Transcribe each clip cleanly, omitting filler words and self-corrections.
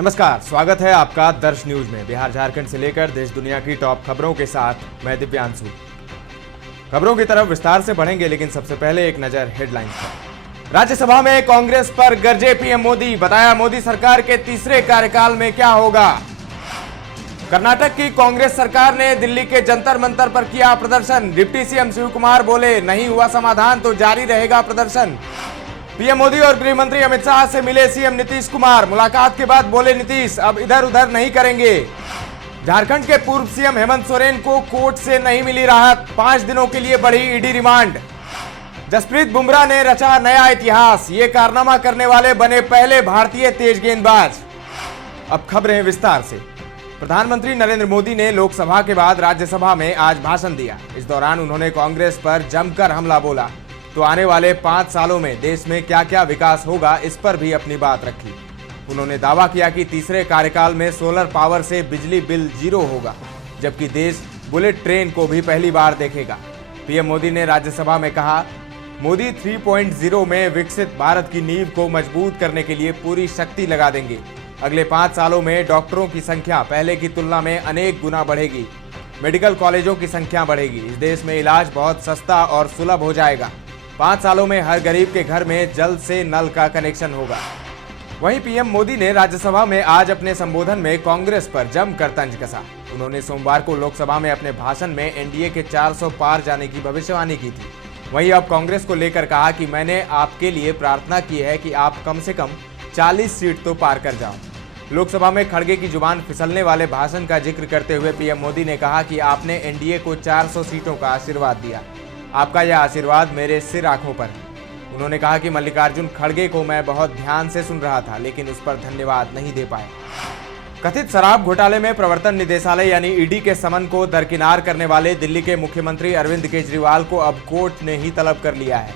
नमस्कार, स्वागत है आपका दर्श न्यूज में। बिहार झारखंड से लेकर देश दुनिया की टॉप खबरों के साथ मैं दिव्यांशु। खबरों की तरफ विस्तार से बढ़ेंगे, लेकिन सबसे पहले एक नजर हेडलाइंस पर। राज्यसभा में कांग्रेस पर गरजे पीएम मोदी, बताया मोदी सरकार के तीसरे कार्यकाल में क्या होगा। कर्नाटक की कांग्रेस सरकार ने दिल्ली के जंतर मंतर पर किया प्रदर्शन। डिप्टी सीएम शिव कुमार बोले, नहीं हुआ समाधान तो जारी रहेगा प्रदर्शन। पीएम मोदी और गृह मंत्री अमित शाह से मिले सीएम नीतीश कुमार। मुलाकात के बाद बोले नीतीश, अब इधर उधर नहीं करेंगे। झारखंड के पूर्व सीएम हेमंत सोरेन को कोर्ट से नहीं मिली राहत, 5 दिनों के लिए बढ़ी ईडी रिमांड। जसप्रीत बुमराह ने रचा नया इतिहास, ये कारनामा करने वाले बने पहले भारतीय तेज गेंदबाज। अब खबरें विस्तार से। प्रधानमंत्री नरेंद्र मोदी ने लोकसभा के बाद राज्यसभा में आज भाषण दिया। इस दौरान उन्होंने कांग्रेस पर जमकर हमला बोला तो आने वाले 5 सालों में देश में क्या क्या विकास होगा, इस पर भी अपनी बात रखी। उन्होंने दावा किया कि तीसरे कार्यकाल में सोलर पावर से बिजली बिल 0 होगा, जबकि देश बुलेट ट्रेन को भी पहली बार देखेगा। पीएम मोदी ने राज्यसभा में कहा, मोदी 3.0 में विकसित भारत की नींव को मजबूत करने के लिए पूरी शक्ति लगा देंगे। अगले 5 सालों में डॉक्टरों की संख्या पहले की तुलना में अनेक गुना बढ़ेगी। मेडिकल कॉलेजों की संख्या बढ़ेगी। इस देश में इलाज बहुत सस्ता और सुलभ हो जाएगा। 5 सालों में हर गरीब के घर में जल से नल का कनेक्शन होगा। वहीं पीएम मोदी ने राज्यसभा में आज अपने संबोधन में कांग्रेस पर जमकर तंज कसा। उन्होंने सोमवार को लोकसभा में अपने भाषण में एनडीए के 400 पार जाने की भविष्यवाणी की थी। वहीं अब कांग्रेस को लेकर कहा कि मैंने आपके लिए प्रार्थना की है कि आप कम से कम 40 सीट तो पार कर जाओ। लोकसभा में खड़गे की जुबान फिसलने वाले भाषण का जिक्र करते हुए पीएम मोदी ने कहा कि आपने एनडीए को 400 सीटों का आशीर्वाद दिया। आपका यह आशीर्वाद मेरे सिर आंखों पर है। उन्होंने कहा कि मल्लिकार्जुन खड़गे को मैं बहुत ध्यान से सुन रहा था, लेकिन उस पर धन्यवाद नहीं दे पाए। कथित शराब घोटाले में प्रवर्तन निदेशालय यानी ईडी के समन को दरकिनार करने वाले दिल्ली के मुख्यमंत्री अरविंद केजरीवाल को अब कोर्ट ने ही तलब कर लिया है।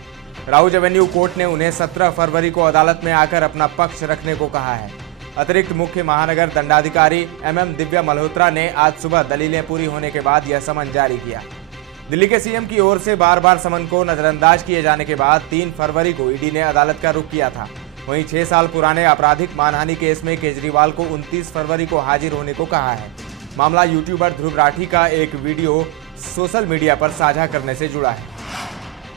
राउज एवेन्यू कोर्ट ने उन्हें 17 फरवरी को अदालत में आकर अपना पक्ष रखने को कहा है। अतिरिक्त मुख्य महानगर दंडाधिकारी एमएम दिव्या मल्होत्रा ने आज सुबह दलीलें पूरी होने के बाद यह समन जारी किया। दिल्ली के सीएम की ओर से बार बार समन को नजरअंदाज किए जाने के बाद 3 फरवरी को ईडी ने अदालत का रुख किया था। वहीं 6 साल पुराने आपराधिक मानहानि केस में केजरीवाल को 29 फरवरी को हाजिर होने को कहा है। मामला यूट्यूबर ध्रुव राठी का एक वीडियो सोशल मीडिया पर साझा करने से जुड़ा है।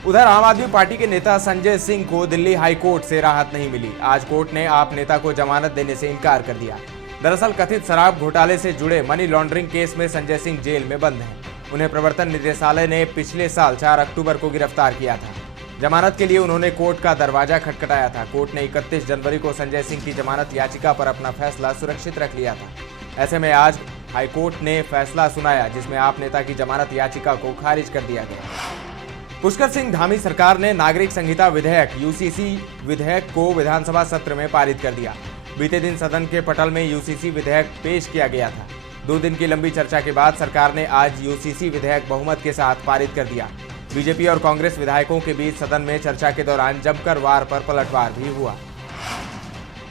उधर आम आदमी पार्टी के नेता संजय सिंह को दिल्ली हाई कोर्ट से राहत नहीं मिली। आज कोर्ट ने आप नेता को जमानत देने से इनकार कर दिया। दरअसल कथित शराब घोटाले से जुड़े मनी लॉन्ड्रिंग केस में संजय सिंह जेल में बंद हैं। उन्हें प्रवर्तन निदेशालय ने पिछले साल 4 अक्टूबर को गिरफ्तार किया था। जमानत के लिए उन्होंने कोर्ट का दरवाजा खटखटाया था। कोर्ट ने 31 जनवरी को संजय सिंह की जमानत याचिका पर अपना फैसला सुरक्षित रख लिया था। ऐसे में आज हाईकोर्ट ने फैसला सुनाया, जिसमें आप नेता की जमानत याचिका को खारिज कर दिया गया। पुष्कर सिंह धामी सरकार ने नागरिक संहिता विधेयक यूसीसी विधेयक को विधानसभा सत्र में पारित कर दिया। बीते दिन सदन के पटल में यूसीसी विधेयक पेश किया गया था। 2 दिन की लंबी चर्चा के बाद सरकार ने आज यूसीसी विधेयक बहुमत के साथ पारित कर दिया। बीजेपी और कांग्रेस विधायकों के बीच सदन में चर्चा के दौरान जमकर वार पर पलटवार भी हुआ।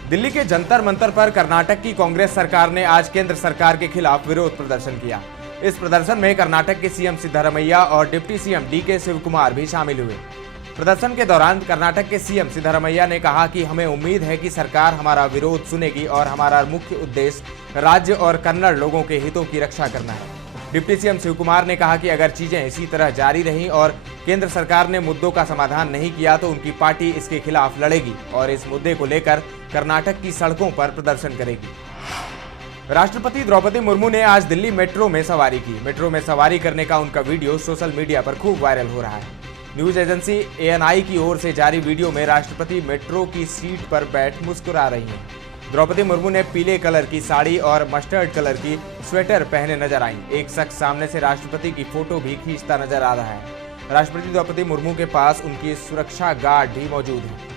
दिल्ली के जंतर मंतर पर कर्नाटक की कांग्रेस सरकार ने आज केंद्र सरकार के खिलाफ विरोध प्रदर्शन किया। इस प्रदर्शन में कर्नाटक के सीएम सिद्धारमैया और deputy CM DK Shivakumar भी शामिल हुए। प्रदर्शन के दौरान कर्नाटक के सीएम सिद्धारमैया ने कहा कि हमें उम्मीद है कि सरकार हमारा विरोध सुनेगी और हमारा मुख्य उद्देश्य राज्य और कन्नड़ लोगों के हितों की रक्षा करना है। डिप्टी सीएम शिव कुमार ने कहा कि अगर चीजें इसी तरह जारी रहीं और केंद्र सरकार ने मुद्दों का समाधान नहीं किया तो उनकी पार्टी इसके खिलाफ लड़ेगी और इस मुद्दे को लेकर कर्नाटक की सड़कों पर प्रदर्शन करेगी। राष्ट्रपति द्रौपदी मुर्मू ने आज दिल्ली मेट्रो में सवारी की। मेट्रो में सवारी करने का उनका वीडियो सोशल मीडिया पर खूब वायरल हो रहा है। न्यूज एजेंसी एएनआई की ओर से जारी वीडियो में राष्ट्रपति मेट्रो की सीट पर बैठ मुस्कुरा रही हैं। द्रौपदी मुर्मू ने पीले कलर की साड़ी और मस्टर्ड कलर की स्वेटर पहने नजर आईं। एक शख्स सामने से राष्ट्रपति की फोटो भी खींचता नजर आ रहा है। राष्ट्रपति द्रौपदी मुर्मू के पास उनकी सुरक्षा गार्ड भी मौजूद है।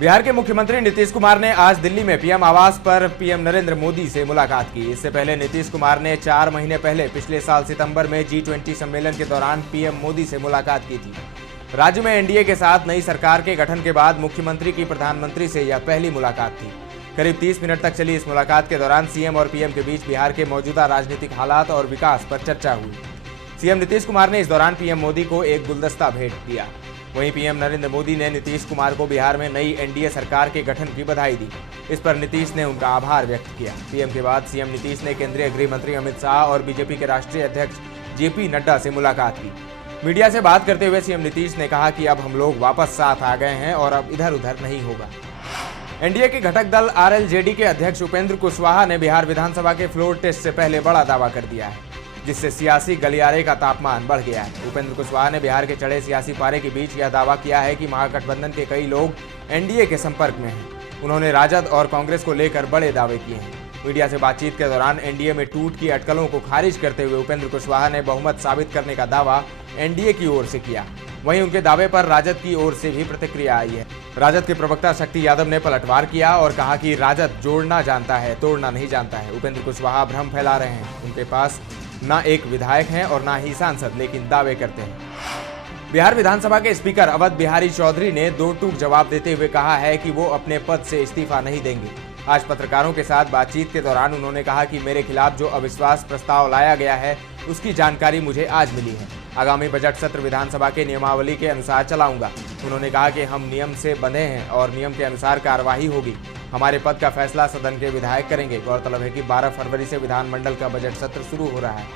बिहार के मुख्यमंत्री नीतीश कुमार ने आज दिल्ली में पीएम आवास पर पीएम नरेंद्र मोदी से मुलाकात की। इससे पहले नीतीश कुमार ने 4 महीने पहले पिछले साल सितंबर में G20 सम्मेलन के दौरान पीएम मोदी से मुलाकात की थी। राज्य में एनडीए के साथ नई सरकार के गठन के बाद मुख्यमंत्री की प्रधानमंत्री से यह पहली मुलाकात थी। करीब 30 मिनट तक चली इस मुलाकात के दौरान सीएम और पीएम के बीच बिहार के मौजूदा राजनीतिक हालात और विकास पर चर्चा हुई। सीएम नीतीश कुमार ने इस दौरान पीएम मोदी को एक गुलदस्ता भेंट किया। वहीं पीएम नरेंद्र मोदी ने नीतीश कुमार को बिहार में नई एनडीए सरकार के गठन की बधाई दी। इस पर नीतीश ने उनका आभार व्यक्त किया। पीएम के बाद सीएम नीतीश ने केंद्रीय गृह मंत्री अमित शाह और बीजेपी के राष्ट्रीय अध्यक्ष जेपी नड्डा से मुलाकात की। मीडिया से बात करते हुए सीएम नीतीश ने कहा कि अब हम लोग वापस साथ आ गए हैं और अब इधर उधर नहीं होगा। एनडीए के घटक दल आरएलजेडी के अध्यक्ष उपेंद्र कुशवाहा ने बिहार विधानसभा के फ्लोर टेस्ट से पहले बड़ा दावा कर दिया है, जिससे सियासी गलियारे का तापमान बढ़ गया है। उपेंद्र कुशवाहा ने बिहार के चढ़े सियासी पारे के बीच यह दावा किया है कि महागठबंधन के कई लोग एनडीए के संपर्क में हैं। उन्होंने राजद और कांग्रेस को लेकर बड़े दावे किए हैं। मीडिया से बातचीत के दौरान एनडीए में टूट की अटकलों को खारिज करते हुए उपेंद्र कुशवाहा ने बहुमत साबित करने का दावा एनडीए की ओर से किया। वहीं उनके दावे पर राजद की ओर से भी प्रतिक्रिया आई है। राजद के प्रवक्ता शक्ति यादव ने पलटवार किया और कहा कि राजद जोड़ना जानता है, तोड़ना नहीं जानता है। उपेंद्र कुशवाहा भ्रम फैला रहे हैं। उनके पास ना एक विधायक हैं और ना ही सांसद, लेकिन दावे करते हैं। बिहार विधानसभा के स्पीकर अवध बिहारी चौधरी ने दो टूक जवाब देते हुए कहा है कि वो अपने पद से इस्तीफा नहीं देंगे। आज पत्रकारों के साथ बातचीत के दौरान उन्होंने कहा कि मेरे खिलाफ जो अविश्वास प्रस्ताव लाया गया है उसकी जानकारी मुझे आज मिली है। आगामी बजट सत्र विधानसभा के नियमावली के अनुसार चलाऊंगा। उन्होंने कहा कि हम नियम से बंधे हैं और नियम के अनुसार कार्यवाही होगी। हमारे पद का फैसला सदन के विधायक करेंगे। गौरतलब है कि 12 फरवरी से विधानमंडल का बजट सत्र शुरू हो रहा है।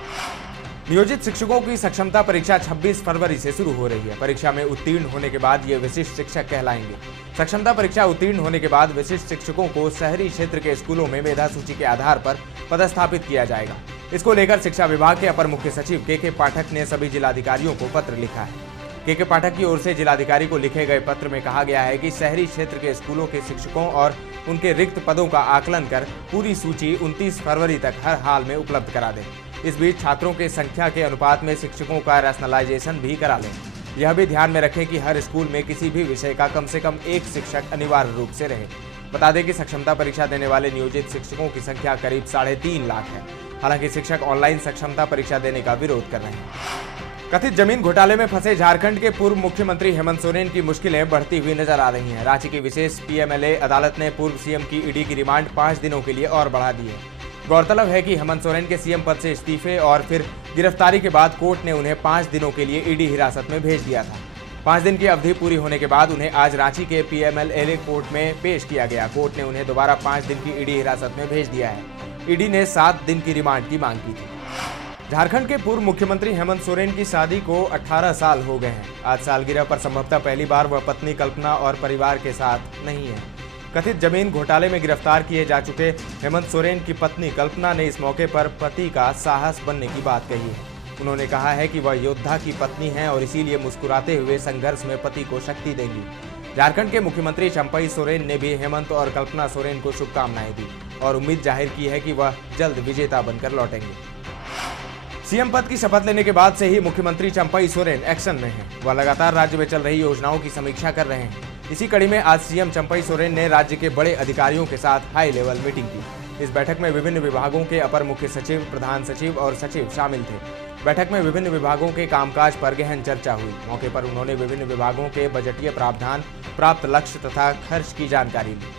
नियोजित शिक्षकों की सक्षमता परीक्षा 26 फरवरी से शुरू हो रही है। परीक्षा में उत्तीर्ण होने के बाद ये विशिष्ट शिक्षक कहलाएंगे। सक्षमता परीक्षा उत्तीर्ण होने के बाद विशिष्ट शिक्षकों को शहरी क्षेत्र के स्कूलों में मेधा सूची के आधार पर पदस्थापित किया जाएगा। इसको लेकर शिक्षा विभाग के अपर मुख्य सचिव के पाठक ने सभी जिलाधिकारियों को पत्र लिखा है। के पाठक की ओर से जिलाधिकारी को लिखे गए पत्र में कहा गया है कि शहरी क्षेत्र के स्कूलों के शिक्षकों और उनके रिक्त पदों का आकलन कर पूरी सूची 29 फरवरी तक हर हाल में उपलब्ध करा दें। इस बीच छात्रों के संख्या के अनुपात में शिक्षकों का रैशनलाइजेशन भी करा लें। यह भी ध्यान में रखें कि हर स्कूल में किसी भी विषय का कम से कम एक शिक्षक अनिवार्य रूप से रहे। बता दें कि सक्षमता परीक्षा देने वाले नियोजित शिक्षकों की संख्या करीब 3.5 लाख है। हालांकि शिक्षक ऑनलाइन सक्षमता परीक्षा देने का विरोध कर रहे हैं। कथित जमीन घोटाले में फंसे झारखंड के पूर्व मुख्यमंत्री हेमंत सोरेन की मुश्किलें बढ़ती हुई नजर आ रही हैं। रांची की विशेष पीएमएलए अदालत ने पूर्व सीएम की ईडी की रिमांड 5 दिनों के लिए और बढ़ा दी है। गौरतलब है कि हेमंत सोरेन के सीएम पद से इस्तीफे और फिर गिरफ्तारी के बाद कोर्ट ने उन्हें 5 दिनों के लिए ईडी हिरासत में भेज दिया था। 5 दिन की अवधि पूरी होने के बाद उन्हें आज रांची के पीएमएलए कोर्ट में पेश किया गया। कोर्ट ने उन्हें दोबारा 5 दिन की ईडी हिरासत में भेज दिया है। ईडी ने 7 दिन की रिमांड की मांग की थी। झारखंड के पूर्व मुख्यमंत्री हेमंत सोरेन की शादी को 18 साल हो गए हैं। आज सालगिरह पर संभवतः पहली बार वह पत्नी कल्पना और परिवार के साथ नहीं है। कथित जमीन घोटाले में गिरफ्तार किए जा चुके हेमंत सोरेन की पत्नी कल्पना ने इस मौके पर पति का साहस बनने की बात कही है। उन्होंने कहा है कि वह योद्धा की पत्नी है और इसीलिए मुस्कुराते हुए संघर्ष में पति को शक्ति देंगी। झारखंड के मुख्यमंत्री चंपई सोरेन ने भी हेमंत और कल्पना सोरेन को शुभकामनाएं दी और उम्मीद जाहिर की है कि वह जल्द विजेता बनकर लौटेंगे। सीएम पद की शपथ लेने के बाद से ही मुख्यमंत्री चंपई सोरेन एक्शन में हैं। वह लगातार राज्य में चल रही योजनाओं की समीक्षा कर रहे हैं। इसी कड़ी में आज सीएम चंपई सोरेन ने राज्य के बड़े अधिकारियों के साथ हाई लेवल मीटिंग की। इस बैठक में विभिन्न विभागों के अपर मुख्य सचिव, प्रधान सचिव और सचिव शामिल थे। बैठक में विभिन्न विभागों के कामकाज पर गहन चर्चा हुई। मौके पर उन्होंने विभिन्न विभागों के बजटीय प्रावधान, प्राप्त लक्ष्य तथा खर्च की जानकारी ली।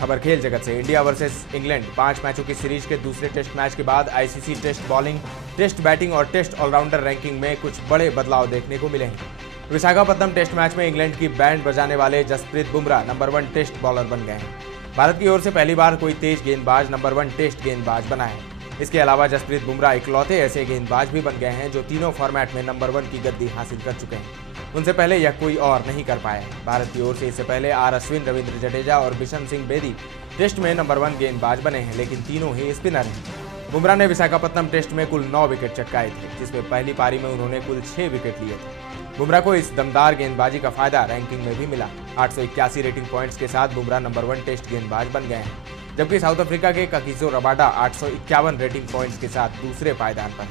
खबर खेल जगत से। इंडिया वर्सेस इंग्लैंड 5 मैचों की सीरीज के दूसरे टेस्ट मैच के बाद ICC test bowling, test batting और टेस्ट ऑलराउंडर रैंकिंग में कुछ बड़े बदलाव देखने को मिले हैं। विशाखापत्तनम टेस्ट मैच में इंग्लैंड की बैंड बजाने वाले Jasprit Bumrah number 1 test bowler बन गए हैं। भारत की ओर से पहली बार कोई तेज गेंदबाज नंबर 1 टेस्ट गेंदबाज बना है। इसके अलावा जसप्रीत बुमराह इकलौते ऐसे गेंदबाज भी बन गए हैं जो तीनों फॉर्मेट में नंबर 1 की गद्दी हासिल कर चुके हैं। उनसे पहले यह कोई और नहीं कर पाया है। भारत की ओर से इससे पहले आर अश्विन, रविंद्र जडेजा और बिशन सिंह बेदी टेस्ट में नंबर 1 गेंदबाज बने हैं, लेकिन तीनों ही स्पिनर हैं। बुमराह ने विशाखापत्तनम टेस्ट में कुल 9 विकेट चटकाए थे, जिसमें पहली पारी में उन्होंने कुल 6 विकेट लिए थे। बुमराह को इस दमदार गेंदबाजी का फायदा रैंकिंग में भी मिला। 881 रेटिंग पॉइंट्स के साथ बुमराह नंबर 1 टेस्ट गेंदबाज बन गए हैं, जबकि साउथ अफ्रीका के कगिसो रबाडा 851 रेटिंग पॉइंट्स के साथ दूसरे पायदान पर।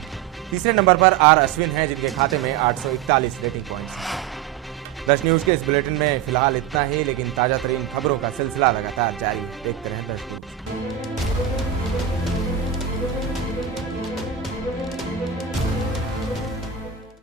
तीसरे नंबर पर आर अश्विन हैं, जिनके खाते में 841 रेटिंग पॉइंट्स हैं। दश न्यूज के इस बुलेटिन में फिलहाल इतना ही, लेकिन ताजा तरीन खबरों का सिलसिला लगातार जारी है। देखते रहें दश न्यूज।